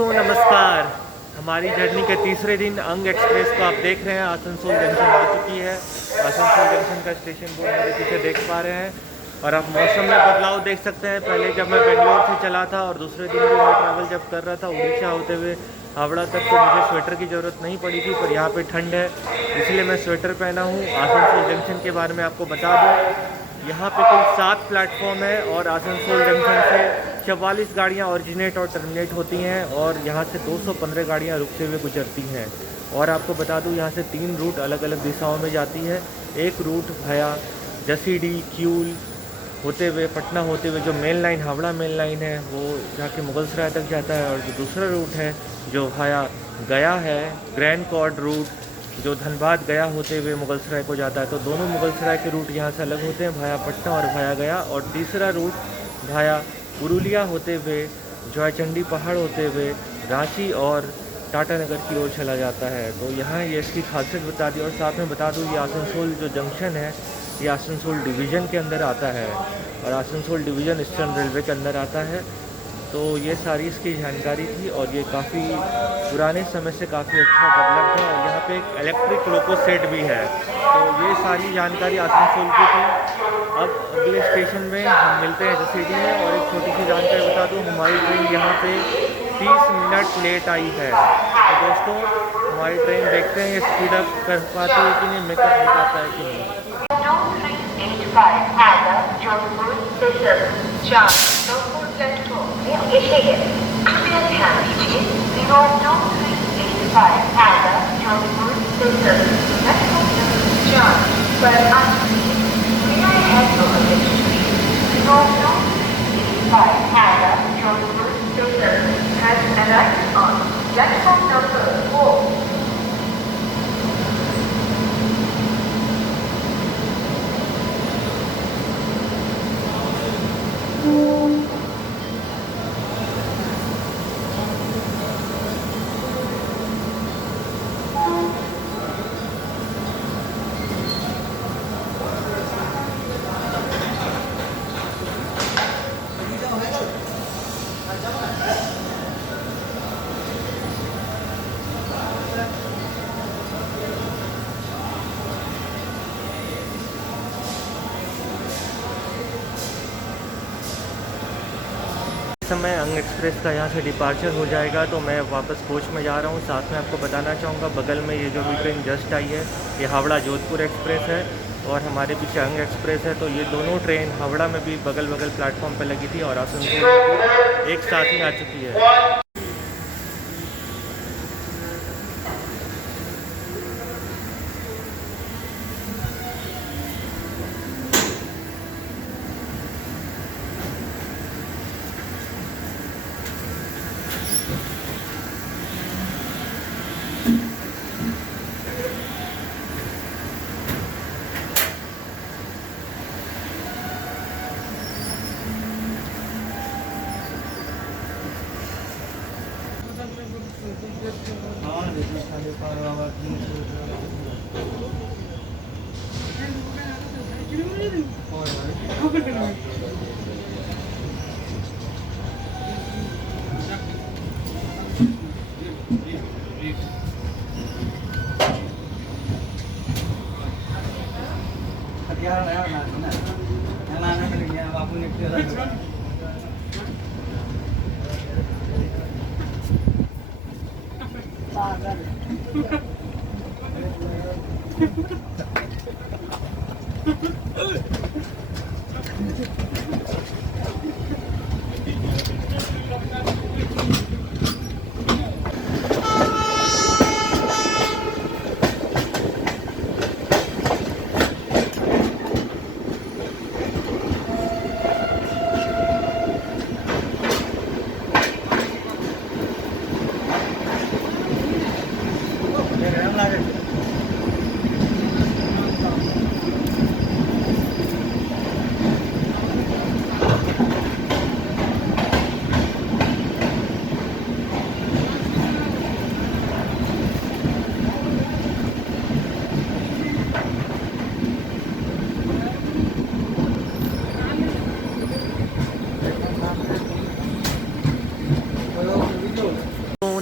दोस्तों नमस्कार। हमारी जर्नी के तीसरे दिन अंग एक्सप्रेस को आप देख रहे हैं। आसनसोल जंक्शन आ चुकी है। आसनसोल जंक्शन का स्टेशन बोर्ड मेरे पीछे देख पा रहे हैं और आप मौसम में बदलाव देख सकते हैं। पहले जब मैं बेंगलोर से चला था और दूसरे दिन भी मैं ट्रैवल जब कर रहा था उड़ीसा होते हुए हावड़ा तक, तो मुझे स्वेटर की ज़रूरत नहीं पड़ी थी, पर यहाँ पे ठंड है इसलिए मैं स्वेटर पहना हूँ। आसनसोल जंक्शन के बारे में आपको बता दूँ, यहाँ पे कुल 7 प्लेटफॉर्म है और आसनसोल जंक्शन से 44 गाड़ियाँ ऑरिजिनेट और टर्मिनेट होती हैं और यहाँ से 215 गाड़ियाँ रुकते हुए गुजरती हैं। और आपको बता दूँ यहाँ से 3 रूट अलग अलग दिशाओं में जाती है। एक रूट भया जसीडी क्यूल होते हुए पटना होते हुए जो main line Howrah main line है वो जाके मुगलसराय तक जाता है, और जो दूसरा रूट है जो भया गया है ग्रैंड कॉर्ड रूट जो धनबाद गया होते हुए मुगलसराय को जाता है। तो दोनों मुगलसराय के रूट यहाँ से अलग होते हैं, भाया पटना और भाया गया। और तीसरा रूट भाया पुरुलिया होते हुए जयचंडी पहाड़ होते हुए रांची और टाटा नगर की ओर चला जाता है। तो यहाँ ये इसकी खासियत बता दी। और साथ में बता दूँ ये आसनसोल जो जंक्शन है ये आसनसोल डिवीज़न के अंदर आता है और आसनसोल डिवीज़न ईस्टर्न रेलवे के अंदर आता है। तो ये सारी इसकी जानकारी थी और ये काफ़ी पुराने समय से काफ़ी अच्छा डेवलप्ड है। और यहाँ पे एक इलेक्ट्रिक लोको सेट भी है। तो ये सारी जानकारी आसनसोल की थी। अब अगले स्टेशन में हम मिलते हैं जसीडी में। और एक छोटी सी जानकारी बता दूँ, हमारी ट्रेन यहाँ पे 30 मिनट लेट आई है। तो दोस्तों हमारी ट्रेन देखते हैं ये स्पीड अप कर पाती है कि नहीं, मेकअप हो पाता है कि नहीं। कृपया ध्यान दीजिए 0238 5 Alba, Jodhpur Station. Next stop is John. But may I have your attention please? Also, 5 Alba, Jodhpur Station has arrived on platform number 4. समय अंग एक्सप्रेस का यहाँ से डिपार्चर हो जाएगा तो मैं वापस कोच में जा रहा हूँ। साथ में आपको बताना चाहूँगा बगल में ये जो भी ट्रेन जस्ट आई है ये हावड़ा जोधपुर एक्सप्रेस है और हमारे पीछे अंग एक्सप्रेस है। तो ये दोनों ट्रेन हावड़ा में भी बगल बगल प्लेटफॉर्म पर लगी थी और आसनसोल एक साथ ही आ चुकी है।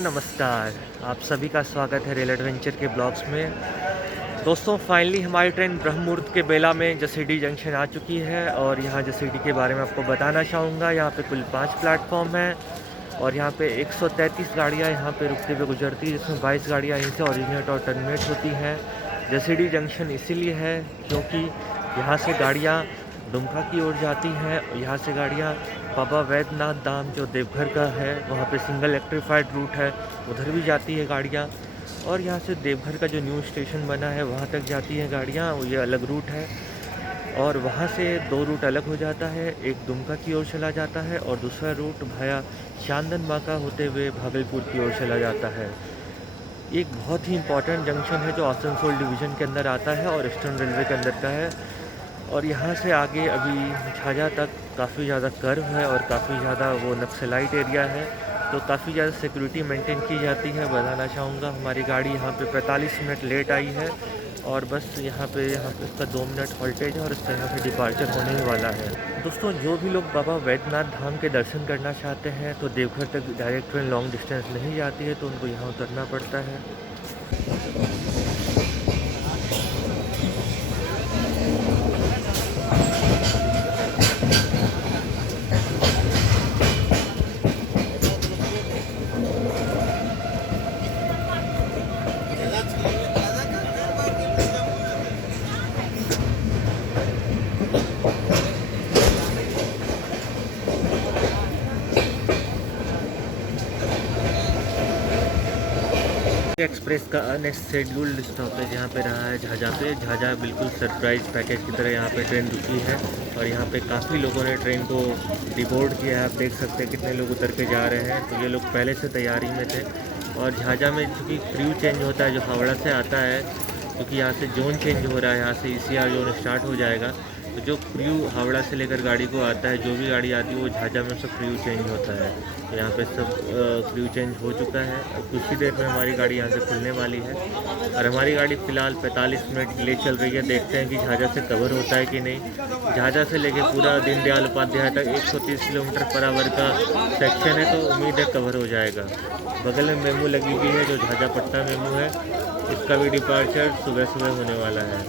नमस्कार, आप सभी का स्वागत है रेल एडवेंचर के ब्लॉग्स में। दोस्तों फाइनली हमारी ट्रेन ब्रह्म मुहूर्त के बेला में जसीडी जंक्शन आ चुकी है और यहाँ जसीडी के बारे में आपको बताना चाहूँगा। यहाँ पे कुल 5 प्लेटफॉर्म हैं और यहाँ पे 133 गाड़ियाँ यहाँ पे रुकते हुए गुजरती है, जिसमें 22 गाड़ियाँ यहीं से ओरिजिनेट और टर्मिनेट होती हैं। जसीडी जंक्शन इसीलिए है क्योंकि यहाँ से गाड़ियाँ दुमका की ओर जाती हैं। यहाँ से गाड़ियाँ बाबा वैद्यनाथ धाम जो देवघर का है वहाँ पे सिंगल इलेक्ट्रीफाइड रूट है, उधर भी जाती है गाड़ियाँ। और यहाँ से देवघर का जो न्यू स्टेशन बना है वहाँ तक जाती हैं गाड़ियाँ, ये अलग रूट है। और वहाँ से 2 रूट अलग हो जाता है, एक दुमका की ओर चला जाता है और दूसरा रूट भाया चांदन माका होते हुए भागलपुर की ओर चला जाता है। एक बहुत ही इम्पॉर्टेंट जंक्शन है जो आसनसोल डिवीज़न के अंदर आता है और ईस्टर्न रेलवे के अंदर का है। और यहाँ से आगे अभी झाझा तक काफ़ी ज़्यादा कर्व है और काफ़ी ज़्यादा वो नक्सलाइट एरिया है, तो काफ़ी ज़्यादा सिक्योरिटी मेंटेन की जाती है। बताना चाहूँगा हमारी गाड़ी यहाँ पे 45 मिनट लेट आई है और बस यहाँ पे इसका 2 मिनट हॉल्टेज है और इसका यहाँ से डिपार्चर होने ही वाला है। दोस्तों जो भी लोग बाबा वैद्यनाथ धाम के दर्शन करना चाहते हैं तो देवघर तक डायरेक्ट ट्रेन लॉन्ग डिस्टेंस नहीं जाती है, तो उनको यहाँ उतरना पड़ता है। एक्सप्रेस का अनशेड्यूल्ड स्टॉपेज यहाँ पे रहा है झाझा पे। झाझा बिल्कुल सरप्राइज पैकेज की तरह यहाँ पे ट्रेन रुकी है और यहाँ पे काफ़ी लोगों ने ट्रेन को डिबोर्ड किया है। आप देख सकते हैं कितने लोग उतर के जा रहे हैं। तो ये लोग पहले से तैयारी में थे। और झाझा में चूँकि क्रू चेंज होता है जो हावड़ा से आता है, क्योंकि यहाँ से जोन चेंज हो रहा है, यहाँ से ECR जोन स्टार्ट हो जाएगा। तो जो क्रू हावड़ा से लेकर गाड़ी को आता है, जो भी गाड़ी आती है वो झाझा में सब क्रू चेंज होता है। तो यहाँ पे सब क्रू चेंज हो चुका है। अब कुछ ही देर में हमारी गाड़ी यहाँ से खुलने वाली है और हमारी गाड़ी फ़िलहाल 45 मिनट डिले चल रही है। देखते हैं कि झाझा से कवर होता है कि नहीं। झाझा से लेके पूरा दीनदयाल उपाध्याय तक 130 किलोमीटर पर आवर का सेक्शन है, तो उम्मीद है कवर हो जाएगा। बगल में मेमू लगी हुई है जो झाझा पटना मेमू है। इसका भी डिपार्चर सुबह सुबह होने वाला है।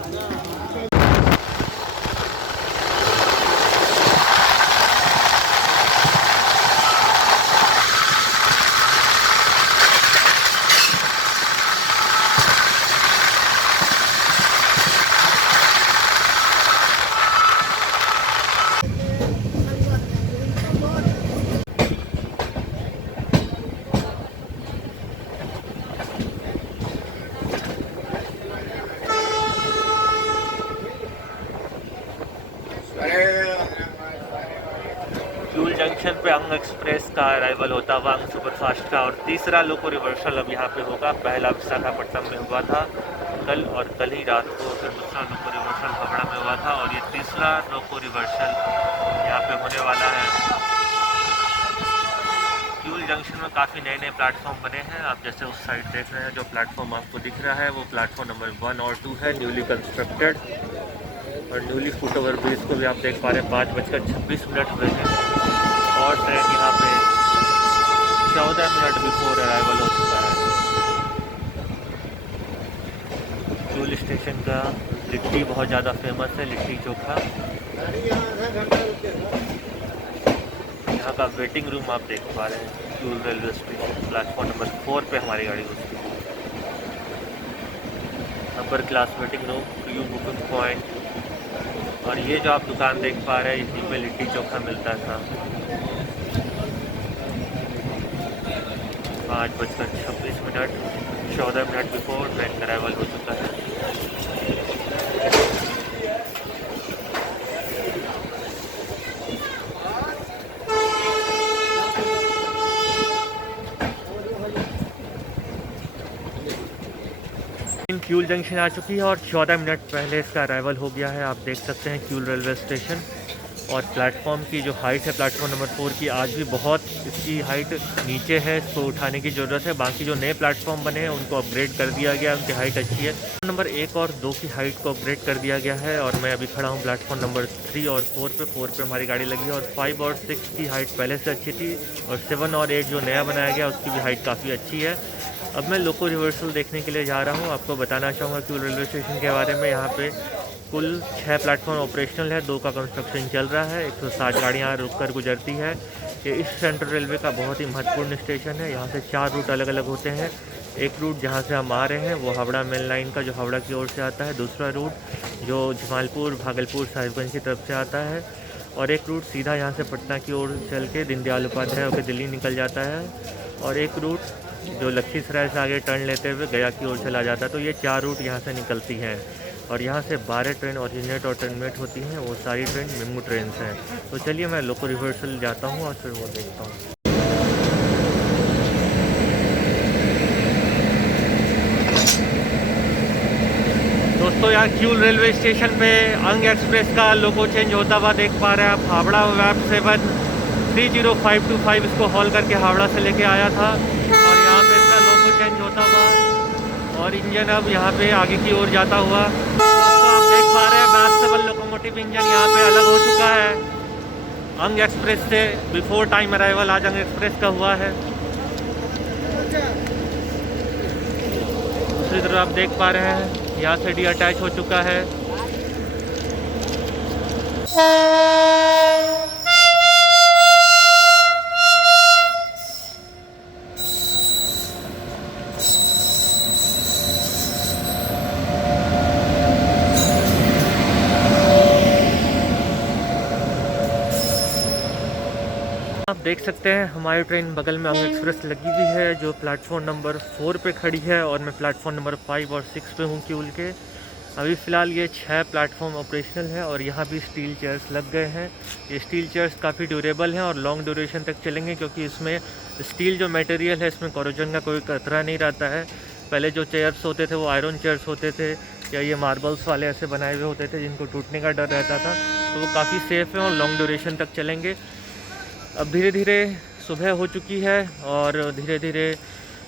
फ्यूल जंक्शन पे अंग एक्सप्रेस का अराइवल होता हुआ अंग सुपरफास्ट का, और तीसरा लोको रिवर्सल अब यहाँ पे होगा। पहला विशाखापट्टनम में हुआ था कल, और कल ही रात को फिर दूसरा लोको रिवर्सल हावड़ा में हुआ था, और ये तीसरा लोको रिवर्सल यहाँ पे होने वाला है। फ्यूल जंक्शन में काफ़ी नए नए प्लेटफॉर्म बने हैं। आप जैसे उस साइड देख रहे हैं, जो प्लेटफॉर्म आपको दिख रहा है वो प्लेटफॉर्म नंबर 1 और 2 है, न्यूली कंस्ट्रक्टेड। और न्यूली फुट ओवर ब्रिज को भी आप देख पा रहे हैं। 5:26 हुए हैं और ट्रेन यहाँ पे 14 मिनट बिफोर अराइवल हो चुका है। फ्यूल स्टेशन का लिट्टी बहुत ज़्यादा फेमस है, लिट्टी चोखा। यहाँ का वेटिंग रूम आप देख पा रहे हैं। Fuel railway station platform number 4 पे हमारी गाड़ी घुसती है। Upper class waiting room, crew booking point. और ये जो आप दुकान देख पा रहे हैं, इसी पे लिट्टी चोखा मिलता था। 5:26 मिनट, 14 मिनट बिफोर ट्रेन का अराइवल हो चुका है। फ्यूल जंक्शन आ चुकी है और 14 मिनट पहले इसका अराइवल हो गया है। आप देख सकते हैं फ्यूल रेलवे स्टेशन। और प्लेटफॉर्म की जो हाइट है प्लेटफॉर्म नंबर 4 की, आज भी बहुत इसकी हाइट नीचे है, इसको उठाने की ज़रूरत है। बाकी जो नए प्लेटफॉर्म बने हैं उनको अपग्रेड कर दिया गया है, उनकी हाइट अच्छी है। नंबर 1 और 2 की हाइट को अपग्रेड कर दिया गया है और मैं अभी खड़ा हूँ प्लेटफॉर्म नंबर 3 और 4 पे। 4 पे हमारी गाड़ी लगी है और 5 और 6 की हाइट पहले से अच्छी थी, और 7 और 8 जो नया बनाया गया उसकी भी हाइट काफ़ी अच्छी है। अब मैं लोको रिवर्सल देखने के लिए जा रहा हूँ। आपको बताना चाहूँगा कि रेलवे स्टेशन के बारे में। यहाँ पे कुल 6 प्लेटफॉर्म ऑपरेशनल है, 2 का कंस्ट्रक्शन चल रहा है। 160 गाड़ियाँ रुक कर गुजरती है। ये इस सेंट्रल रेलवे का बहुत ही महत्वपूर्ण स्टेशन है। यहाँ से 4 रूट अलग अलग होते हैं। एक रूट जहाँ से हम आ रहे हैं वो हावड़ा मेन लाइन का, जो हावड़ा की ओर से आता है। दूसरा रूट जो जमालपुर, भागलपुर, साहिबगंज की तरफ से आता है। और एक रूट सीधा यहाँ से पटना की ओर चल के दीनदयाल उपाध्याय होकर दिल्ली निकल जाता है। और एक रूट जो लखीसराय से आगे टर्न लेते हुए गया की ओर चला जाता है। तो ये 4 रूट यहाँ से निकलती हैं और यहाँ से 12 ट्रेन ऑरिजिनेट और टर्मिनेट होती हैं। वो सारी ट्रेन मेमू ट्रेन हैं। तो चलिए मैं लोको रिवर्सल जाता हूँ और फिर वो देखता हूँ। दोस्तों, यहाँ क्यूल रेलवे स्टेशन पे अंग एक्सप्रेस का लोगो चेंज होता हुआ देख पा रहे हैं आप। हावड़ा वेब 7 30525 इसको हॉल करके हावड़ा से लेके आया था और यहाँ पे इसका लोगो चेंज होता हुआ और इंजन अब यहाँ पे आगे की ओर जाता हुआ। दोस्तों, आप देख पा रहे हैं वेब 7 लोकोमोटिव इंजन यहाँ पे अलग हो चुका है अंग एक्सप्रेस से। बिफोर टाइम अराइवल आज अंग एक्सप्रेस का हुआ है। दूसरी तरफ आप देख पा रहे हैं यहाँ से डी अटैच हो चुका है। आप देख सकते हैं हमारी ट्रेन बगल में अंग एक्सप्रेस लगी हुई है जो प्लेटफॉर्म नंबर 4 पे खड़ी है और मैं प्लेटफॉर्म नंबर 5 और 6 पे हूँ क्यूल के। अभी फ़िलहाल ये 6 प्लेटफॉर्म ऑपरेशनल है और यहाँ भी स्टील चेयर्स लग गए हैं। ये स्टील चेयर्स काफ़ी ड्यूरेबल हैं और लॉन्ग ड्यूरेशन तक चलेंगे क्योंकि इसमें स्टील जो मटेरियल है इसमें कोरोजन का कोई खतरा नहीं रहता है। पहले जो चेयर्स होते थे वो आयरन चेयर्स होते थे या ये मार्बल्स वाले ऐसे बनाए हुए होते थे जिनको टूटने का डर रहता था, तो वो काफ़ी सेफ़ है और लॉन्ग ड्यूरेशन तक चलेंगे। अब धीरे धीरे सुबह हो चुकी है और धीरे धीरे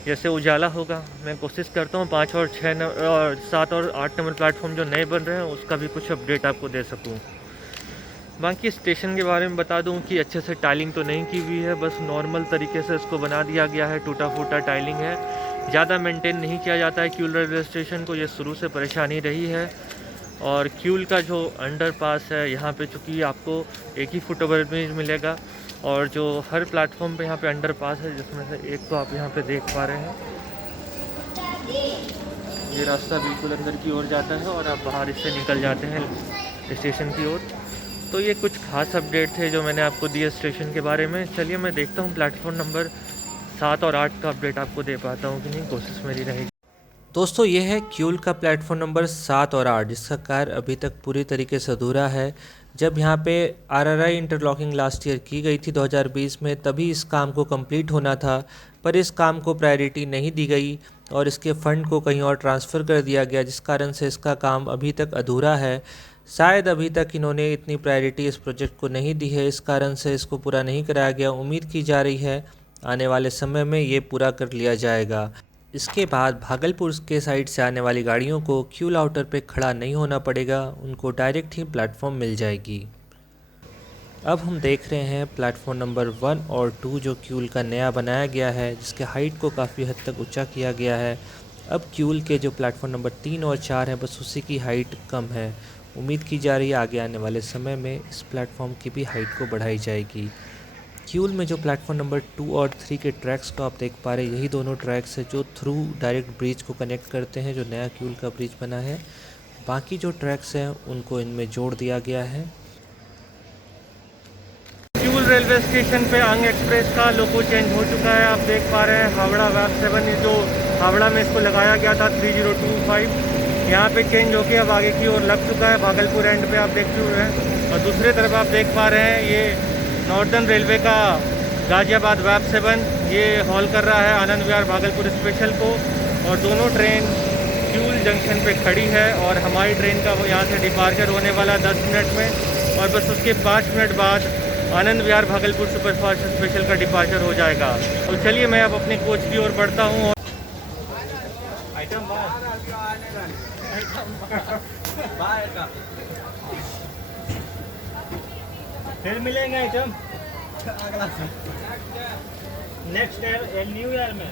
जैसे उजाला होगा मैं कोशिश करता हूँ 5 और 6 और 7 और 8 नंबर प्लेटफॉर्म जो नए बन रहे हैं उसका भी कुछ अपडेट आपको दे सकूँ। बाकी स्टेशन के बारे में बता दूं कि अच्छे से टाइलिंग तो नहीं की हुई है, बस नॉर्मल तरीके से इसको बना दिया गया है, टूटा फूटा टाइलिंग है, ज़्यादा मेंटेन नहीं किया जाता है क्यूल रेलवे स्टेशन को, ये शुरू से परेशानी रही है। और क्यूल का जो अंडरपास है यहाँ पे चूँकि आपको एक ही फुट ओवर ब्रिज मिलेगा और जो हर प्लेटफॉर्म पे यहाँ पे अंडरपास है जिसमें से एक तो आप यहाँ पे देख पा रहे हैं, ये रास्ता बिल्कुल अंदर की ओर जाता है और आप बाहर इससे निकल जाते हैं स्टेशन की ओर। तो ये कुछ खास अपडेट थे जो मैंने आपको दिए स्टेशन के बारे में। चलिए मैं देखता हूँ प्लेटफॉर्म नंबर 7 और 8 का अपडेट आपको दे पाता हूँ कि नहीं, कोशिश मेरी रहेगी। दोस्तों ये है क्यूल का प्लेटफॉर्म नंबर 7 और 8 जिसका कार्य अभी तक पूरी तरीके से अधूरा है। जब यहाँ पे आरआरआई इंटरलॉकिंग लास्ट ईयर की गई थी 2020 में, तभी इस काम को कंप्लीट होना था, पर इस काम को प्रायोरिटी नहीं दी गई और इसके फंड को कहीं और ट्रांसफ़र कर दिया गया, जिस कारण से इसका काम अभी तक अधूरा है। शायद अभी तक इन्होंने इतनी प्रायोरिटी इस प्रोजेक्ट को नहीं दी है, इस कारण से इसको पूरा नहीं कराया गया। उम्मीद की जा रही है आने वाले समय में ये पूरा कर लिया जाएगा। इसके बाद भागलपुर के साइड से आने वाली गाड़ियों को क्यूल आउटर पे खड़ा नहीं होना पड़ेगा, उनको डायरेक्ट ही प्लेटफॉर्म मिल जाएगी। अब हम देख रहे हैं प्लेटफॉर्म नंबर 1 और 2 जो क्यूल का नया बनाया गया है, जिसके हाइट को काफ़ी हद तक ऊंचा किया गया है। अब क्यूल के जो प्लेटफॉर्म नंबर 3 और 4 हैं बस उसी की हाइट कम है। उम्मीद की जा रही है आगे आने वाले समय में इस प्लेटफॉर्म की भी हाइट को बढ़ाई जाएगी। क्यूल में जो प्लेटफॉर्म नंबर 2 और 3 के ट्रैक्स को आप देख पा रहे हैं, यही दोनों ट्रैक्स है जो थ्रू डायरेक्ट ब्रिज को कनेक्ट करते हैं, जो नया क्यूल का ब्रिज बना है। बाकी जो ट्रैक्स हैं उनको इनमें जोड़ दिया गया है। क्यूल रेलवे स्टेशन पे अंग एक्सप्रेस का लोगो चेंज हो चुका है, आप देख पा रहे हैं। हावड़ा वैब 7 जो हावड़ा में इसको लगाया गया था 3025, यहाँ पे चेंज होके अब आगे की ओर लग चुका है, भागलपुर एंड पे आप देख चुके हैं। और दूसरी तरफ आप देख पा रहे हैं ये नॉर्दर्न रेलवे का गाजियाबाद वैब 7 ये हॉल कर रहा है आनंद विहार भागलपुर स्पेशल को, और दोनों ट्रेन क्यूल जंक्शन पे खड़ी है और हमारी ट्रेन का वो यहाँ से डिपार्चर होने वाला 10 मिनट में, और बस उसके 5 मिनट बाद आनंद विहार भागलपुर सुपरफास्ट स्पेशल का डिपार्चर हो जाएगा। तो चलिए मैं अब अपने कोच की ओर बढ़ता हूँ। फिर मिलेंगे आइटम नेक्स्ट न्यू ईयर में।